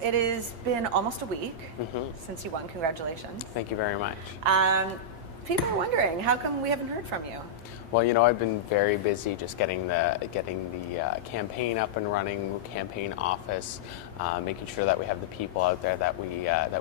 it has been almost a week since you won. Congratulations. Thank you very much. People are wondering, how come we haven't heard from you? Well, you know, I've been very busy just getting the campaign up and running, campaign office, making sure that we have the people out there that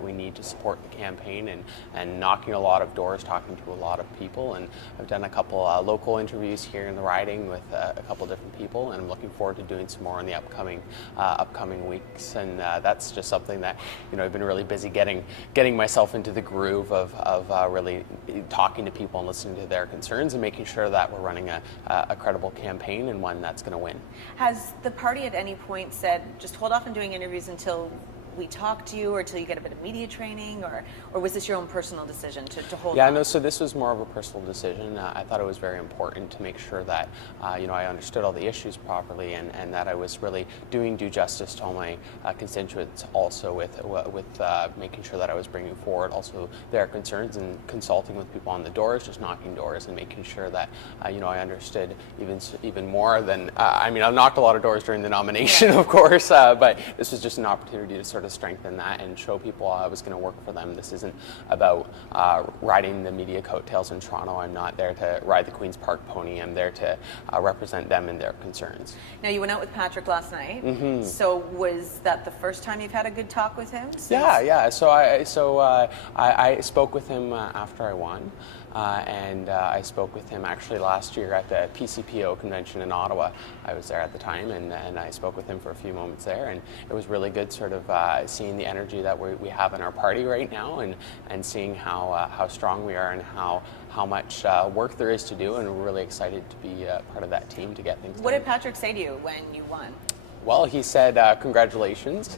we need to support the campaign, and knocking a lot of doors, talking to a lot of people. And I've done a couple local interviews here in the riding with a couple different people, and I'm looking forward to doing some more in the upcoming weeks. And that's just something that, you know, I've been really busy getting myself into the groove of really talking to people and listening to their concerns and making sure that we're running a credible campaign and one that's going to win. Has the party at any point said, just hold off on doing interviews until we talk to you, or until you get a bit of media training, or was this your own personal decision to hold on? Yeah, no, so this was more of a personal decision. I thought it was very important to make sure that you know, I understood all the issues properly, and that I was really doing due justice to all my constituents, also with making sure that I was bringing forward also their concerns and consulting with people on the doors, just knocking doors and making sure that you know, I understood even more than I mean, I've knocked a lot of doors during the nomination, of course, but this was just an opportunity to sort of strengthen that and show people I was going to work for them. This isn't about riding the media coattails in Toronto. I'm not there to ride the Queen's Park pony. I'm there to represent them and their concerns. Now, you went out with Patrick last night. So was that the first time you've had a good talk with him? Yeah. So I spoke with him after I won. And I spoke with him actually last year at the PCPO convention in Ottawa. I was there at the time, and I spoke with him for a few moments there, and it was really good sort of seeing the energy that we have in our party right now, and seeing how strong we are and how much work there is to do, and we're really excited to be part of that team to get things done. What did Patrick say to you when you won? Well, he said congratulations,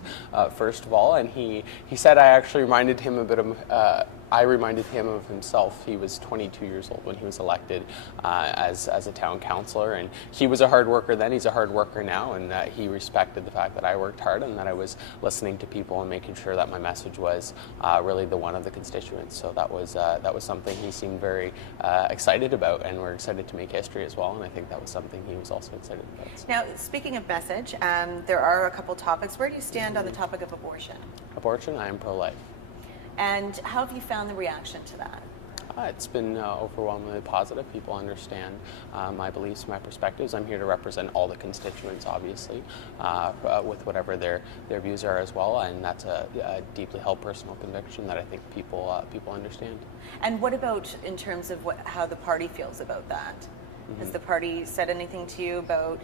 first of all, and he said I actually reminded him a bit of I reminded him of himself. He was 22 years old when he was elected as a town councillor, and he was a hard worker then. He's a hard worker now, and he respected the fact that I worked hard and that I was listening to people and making sure that my message was really the one of the constituents. So that was something he seemed very excited about, and we're excited to make history as well. And I think that was something he was also excited about. So. Now, speaking of message, there are a couple topics. Where do you stand on the topic of abortion? Abortion, I am pro-life. And how have you found the reaction to that? It's been overwhelmingly positive. People understand my beliefs, my perspectives. I'm here to represent all the constituents, obviously, with whatever their views are as well, and that's a deeply held personal conviction that I think people understand. And what about in terms of how the party feels about that? Has the party said anything to you about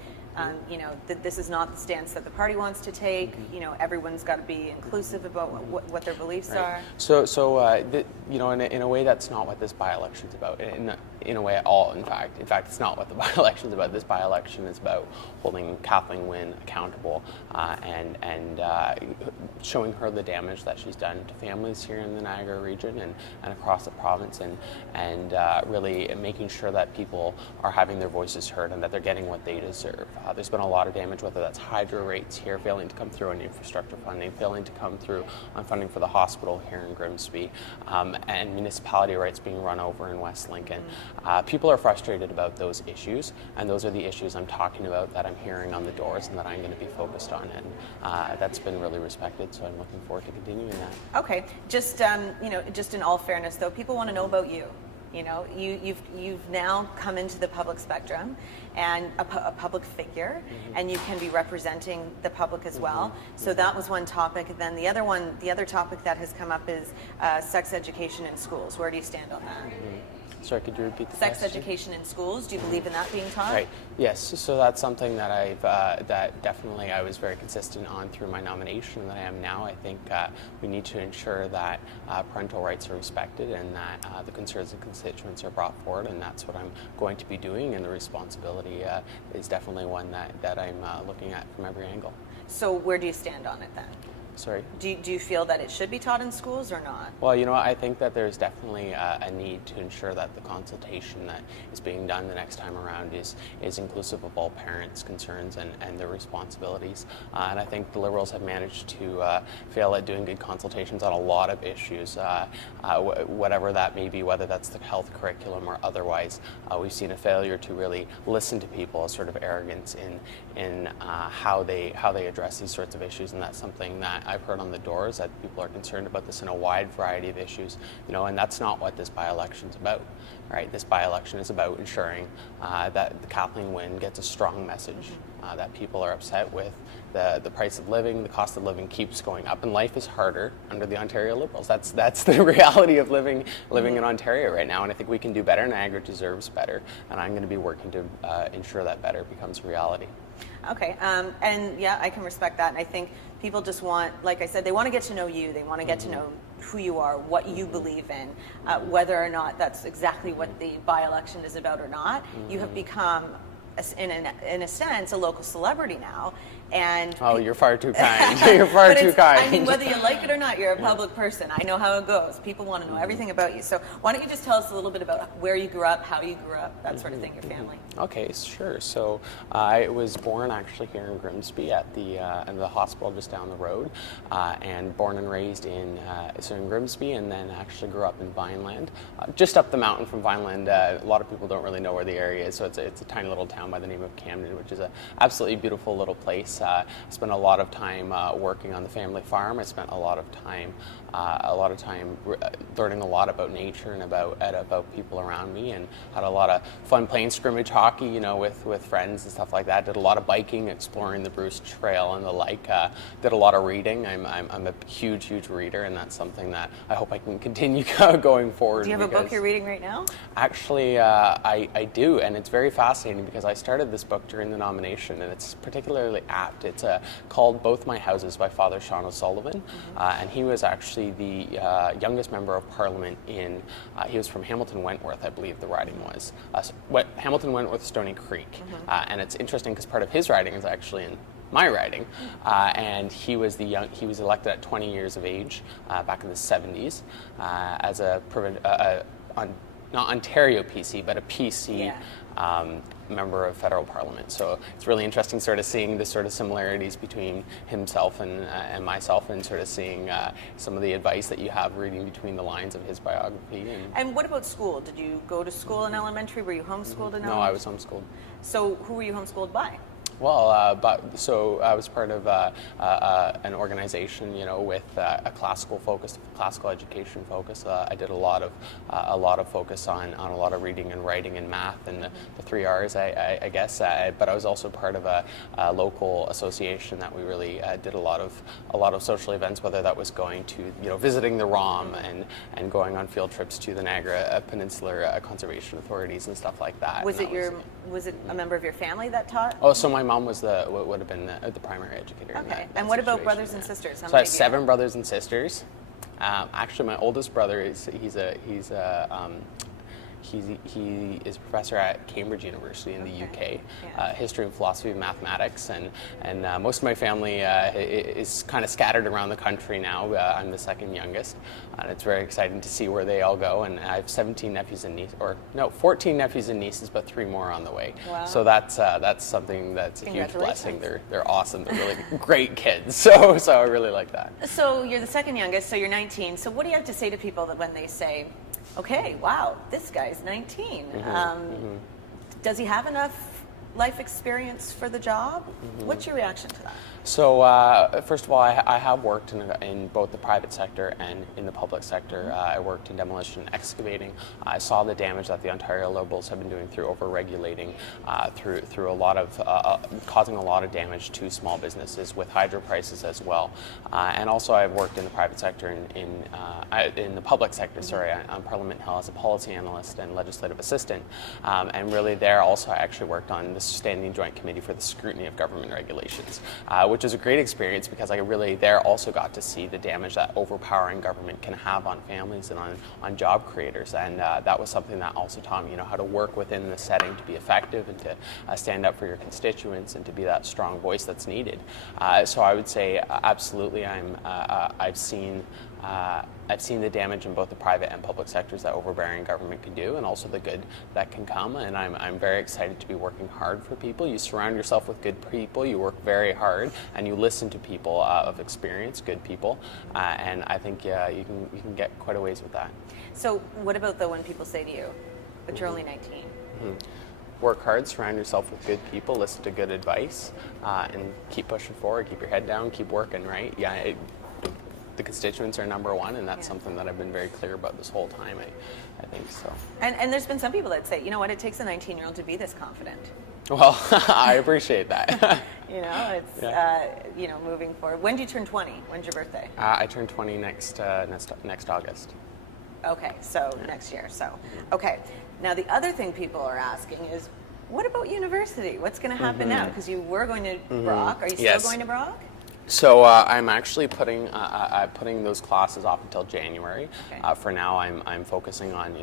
you know, that this is not the stance that the party wants to take? You know, everyone's got to be inclusive about what their beliefs are. So you know, in a way, that's not what this by-election's about. In a way at all, in fact, it's not what the by-election's about. This by-election is about holding Kathleen Wynne accountable and showing her the damage that she's done to families here in the Niagara region and across the province, and really making sure that people are having their voices heard and that they're getting what they deserve. There's been a lot of damage, whether that's hydro rates here failing to come through on infrastructure funding, failing to come through on funding for the hospital here in Grimsby, and municipality rights being run over in West Lincoln. People are frustrated about those issues, and those are the issues I'm talking about, that I'm hearing on the doors and that I'm going to be focused on, and that's been really respected, so I'm looking forward to continuing that. Okay, just you know, just in all fairness though, people want to know about you. You know, you've now come into the public spectrum and a public figure, and you can be representing the public as well. So that was one topic. And then the other topic that has come up is sex education in schools. Where do you stand on that? Sorry, could you repeat the Sex question? education in schools. Do you believe in that being taught? Right. Yes. So that's something that that definitely I was very consistent on through my nomination, and that I am now. I think we need to ensure that parental rights are respected, and that the concerns of constituents are brought forward, and that's what I'm going to be doing. And the responsibility is definitely one that I'm looking at from every angle. So where do you stand on it then? Sorry? Do you feel that it should be taught in schools or not? Well, you know, I think that there's definitely a need to ensure that the consultation that is being done the next time around is inclusive of all parents' concerns and their responsibilities. And I think the Liberals have managed to fail at doing good consultations on a lot of issues, whatever that may be, whether that's the health curriculum or otherwise. We've seen a failure to really listen to people, a sort of arrogance in how they address these sorts of issues, and that's something that I've heard on the door is that people are concerned about this in a wide variety of issues, and that's not what this by-election is about, right? This by-election is about ensuring that Kathleen Wynne gets a strong message, that people are upset with the price of living, the cost of living keeps going up, and life is harder under the Ontario Liberals. That's the reality of living in Ontario right now, and I think we can do better. Niagara deserves better, and I'm going to be working to ensure that better becomes reality. Okay, and yeah, I can respect that. And I think people just want, like I said, they want to get to know you. They want to get to know who you are, what you believe in, whether or not that's exactly what the by-election is about or not. You have become, in a sense, a local celebrity now. And you're far too kind. You're far too kind. I mean, whether you like it or not, you're a public person. I know how it goes. People want to know everything about you. So why don't you just tell us a little bit about where you grew up, how you grew up, that sort of thing, your family. Okay, sure. So I was born actually here in Grimsby at the hospital just down the road, and born and raised in Grimsby, and then actually grew up in Vineland, just up the mountain from Vineland. A lot of people don't really know where the area is, so it's a tiny little town by the name of Camden, which is an absolutely beautiful little place. I spent a lot of time working on the family farm. I spent a lot of time learning a lot about nature and about people around me, and had a lot of fun playing scrimmage hockey, with friends and stuff like that. Did a lot of biking, exploring the Bruce Trail and the like. Did a lot of reading. I'm a huge reader, and that's something that I hope I can continue going forward. Do you have a book you're reading right now? Actually, I do, and it's very fascinating because I started this book during the nomination, and it's particularly apt. It's called Both My Houses by Father Sean O'Sullivan, and he was actually the youngest member of Parliament he was from Hamilton Wentworth, I believe the riding was. Hamilton Wentworth, Stony Creek, and it's interesting because part of his riding is actually in my riding, and he was elected at 20 years of age back in the 70s as a not Ontario PC, but a PC member of federal parliament. So it's really interesting sort of seeing the sort of similarities between himself and myself, and sort of seeing some of the advice that you have reading between the lines of his biography. And what about school? Did you go to school in elementary? Were you homeschooled in elementary? No, I was homeschooled. So who were you homeschooled by? Well, so I was part of an organization, with a classical focus, classical education focus. I did a lot of focus on a lot of reading and writing and math and the 3 R's, I guess. But I was also part of a local association that we really did a lot of social events, whether that was going to visiting the ROM and going on field trips to the Niagara Peninsular Conservation Authorities and stuff like that. Was it a member of your family that taught? Oh, so my mom was would have been the primary educator. Okay. In that and what about situation, brothers and sisters? So I have 7 brothers and sisters. Actually, my oldest brother is he is a professor at Cambridge University in the UK, history and philosophy of mathematics, and most of my family is kind of scattered around the country now. I'm the second youngest, and it's very exciting to see where they all go. And I have 14 nephews and nieces, but 3 more on the way. Wow. So that's something that's a huge blessing. They're awesome. They're really great kids. So I really like that. So you're the second youngest. So you're 19. So what do you have to say to people that when they say, okay, wow, this guy's 19. Does he have enough life experience for the job? What's your reaction to that? So first of all, I have worked in both the private sector and in the public sector. I worked in demolition and excavating. I saw the damage that the Ontario Liberals have been doing through over-regulating, through a lot of causing a lot of damage to small businesses with hydro prices as well. And also, I've worked in the private sector in the public sector. On Parliament Hill as a policy analyst and legislative assistant. And really, there also I actually worked on the Standing Joint Committee for the Scrutiny of Government Regulations, which was a great experience because I really there also got to see the damage that overpowering government can have on families and on job creators, and that was something that also taught me, how to work within the setting to be effective and to stand up for your constituents and to be that strong voice that's needed. So I would say absolutely, I've seen the damage in both the private and public sectors that overbearing government can do, and also the good that can come. And I'm very excited to be working hard for people. You surround yourself with good people, you work very hard, and you listen to people of experience, good people. And I think you can get quite a ways with that. So what about when people say to you, but you're only 19? work hard, surround yourself with good people, listen to good advice, and keep pushing forward, keep your head down, keep working, right? Yeah, the constituents are number one, and that's something that I've been very clear about this whole time, I think so. And there's been some people that say, you know what, it takes a 19-year-old to be this confident. Well, I appreciate that. You know, it's, you know, moving forward. When do you turn 20? When's your birthday? I turn 20 next August. Okay, so next year. So, okay. Now, the other thing people are asking is, what about university? What's going to happen now? Because you were going to Brock. Are you still going to Brock? So I'm actually putting those classes off until January. Okay. For now, I'm focusing on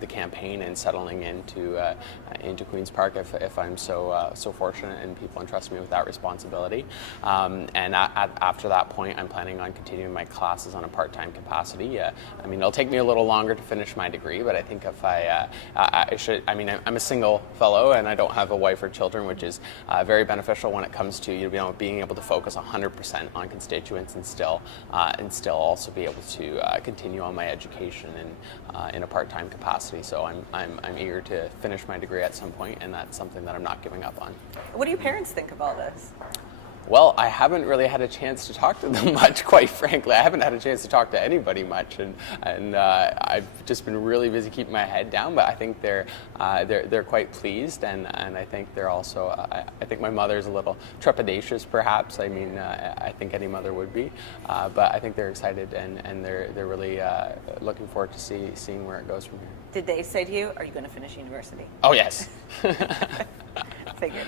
the campaign and settling into Queens Park if I'm so fortunate and people entrust me with that responsibility. And after that point, I'm planning on continuing my classes on a part-time capacity. I mean, it'll take me a little longer to finish my degree, but I think if I should. I mean, I'm a single fellow and I don't have a wife or children, which is very beneficial when it comes to being able to focus 100% on constituents and still also be able to continue on my education in a part-time capacity. So I'm eager to finish my degree at some point, and that's something that I'm not giving up on. What do your parents think of all this? Well, I haven't really had a chance to talk to them much, quite frankly. I haven't had a chance to talk to anybody much, and I've just been really busy keeping my head down. But I think they're quite pleased, and I think they're also. I think my mother's a little trepidatious, perhaps. I mean, I think any mother would be, but I think they're excited and they're really looking forward to seeing where it goes from here. Did they say to you, "Are you going to finish university?" Oh yes. Figured.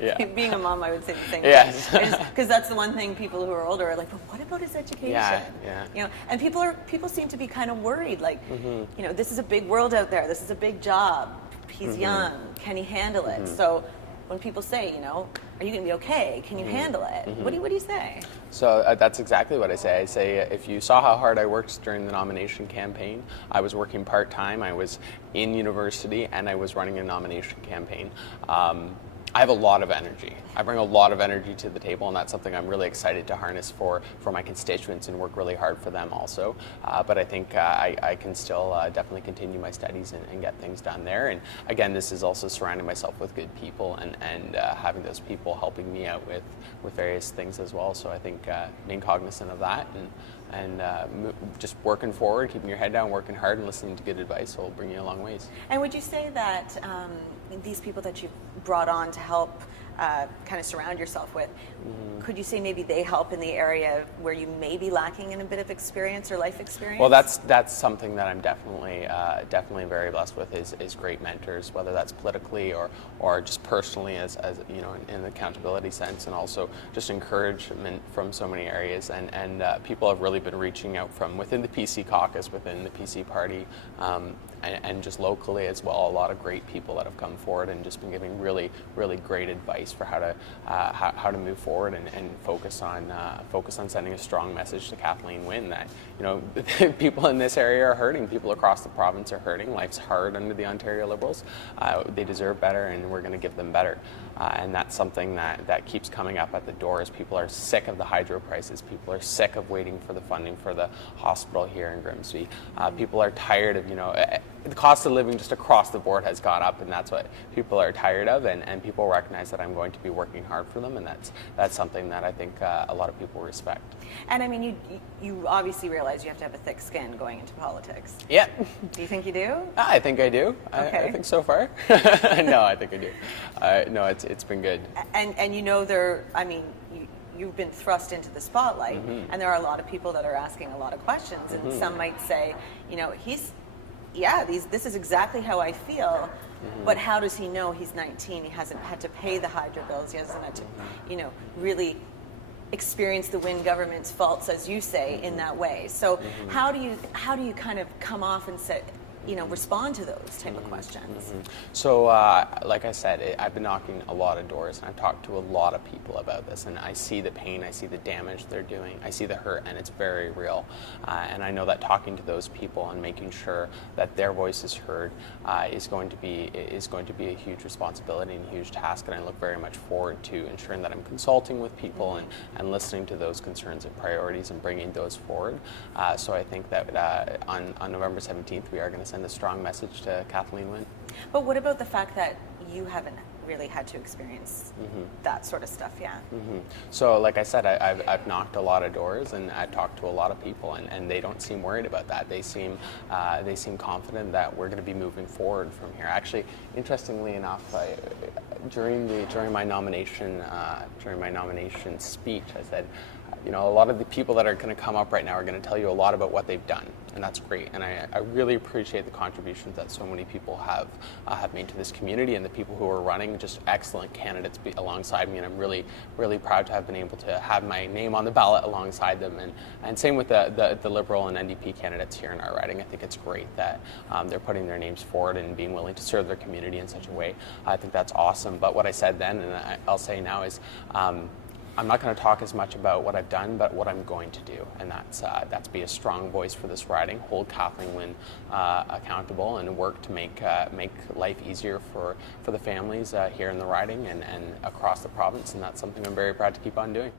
Yeah. Being a mom, I would say the same Yes. thing. Because that's the one thing people who are older are like, but what about his education? Yeah. You know, and people seem to be kind of worried, like, you know, this is a big world out there. This is a big job. He's young. Can he handle it? So when people say, you know, are you going to be okay? Can you handle it? What do you say? So that's exactly what I say. I say if you saw how hard I worked during the nomination campaign, I was working part-time, I was in university, and I was running a nomination campaign. I have a lot of energy. I bring a lot of energy to the table, and that's something I'm really excited to harness for my constituents and work really hard for them also. But I think I can still definitely continue my studies and get things done there. And again, this is also surrounding myself with good people and having those people helping me out with various things as well. So I think being cognizant of that and just working forward, keeping your head down, working hard, and listening to good advice will bring you a long ways. And would you say that these people that you've brought on to help kind of surround yourself with, could you say maybe they help in the area where you may be lacking in a bit of experience or life experience? Well, that's something that I'm definitely very blessed with is great mentors, whether that's politically or just personally as you know, in the accountability sense, and also just encouragement from so many areas. And people have really been reaching out from within the PC caucus, within the PC party, and just locally as well. A lot of great people that have come forward and just been giving really great advice for how to move forward and focus on sending a strong message to Kathleen Wynne that, you know, people in this area are hurting. People across the province are hurting. Life's hard under the Ontario Liberals. They deserve better, and we're going to give them better. And that's something that keeps coming up at the door as people are sick of the hydro prices. People are sick of waiting for the funding for the hospital here in Grimsby. People are tired of, you know, the cost of living just across the board has gone up, and that's what people are tired of, and people recognize that I'm going to be working hard for them, and that's something that I think a lot of people respect. And I mean, you obviously realize you have to have a thick skin going into politics. Yeah. Do you think you do? I think I do. Okay. I think so far. No, I think I do. No, it's been good. And you know, you've been thrust into the spotlight, and there are a lot of people that are asking a lot of questions, and some might say, you know, this is exactly how I feel, but how does he know he's 19? He hasn't had to pay the hydro bills. He hasn't had to, you know, really experience the Wynne government's faults, as you say, in that way. So how do you kind of come off and say, you know, respond to those type of questions? So, like I said, I've been knocking a lot of doors, and I've talked to a lot of people about this, and I see the pain, I see the damage they're doing, I see the hurt, and it's very real. And I know that talking to those people and making sure that their voice is heard is going to be a huge responsibility and a huge task, and I look very much forward to ensuring that I'm consulting with people and listening to those concerns and priorities and bringing those forward. So I think that on November 17th, we are going to send a strong message to Kathleen Wynne. But what about the fact that you haven't really had to experience that sort of stuff. Yeah. So, like I said, I've knocked a lot of doors and I've talked to a lot of people, and they don't seem worried about that. They seem confident that we're going to be moving forward from here. Actually, interestingly enough, during my nomination speech, I said, you know, a lot of the people that are going to come up right now are going to tell you a lot about what they've done, and that's great. And I really appreciate the contributions that so many people have made to this community, and the people who are running, just excellent candidates alongside me. And I'm really, really proud to have been able to have my name on the ballot alongside them. And same with the Liberal and NDP candidates here in our riding. I think it's great that they're putting their names forward and being willing to serve their community in such a way. I think that's awesome. But what I said then, and I'll say now, is I'm not going to talk as much about what I've done, but what I'm going to do, and that's be a strong voice for this riding, hold Kathleen Wynne accountable, and work to make life easier for the families here in the riding and across the province, and that's something I'm very proud to keep on doing.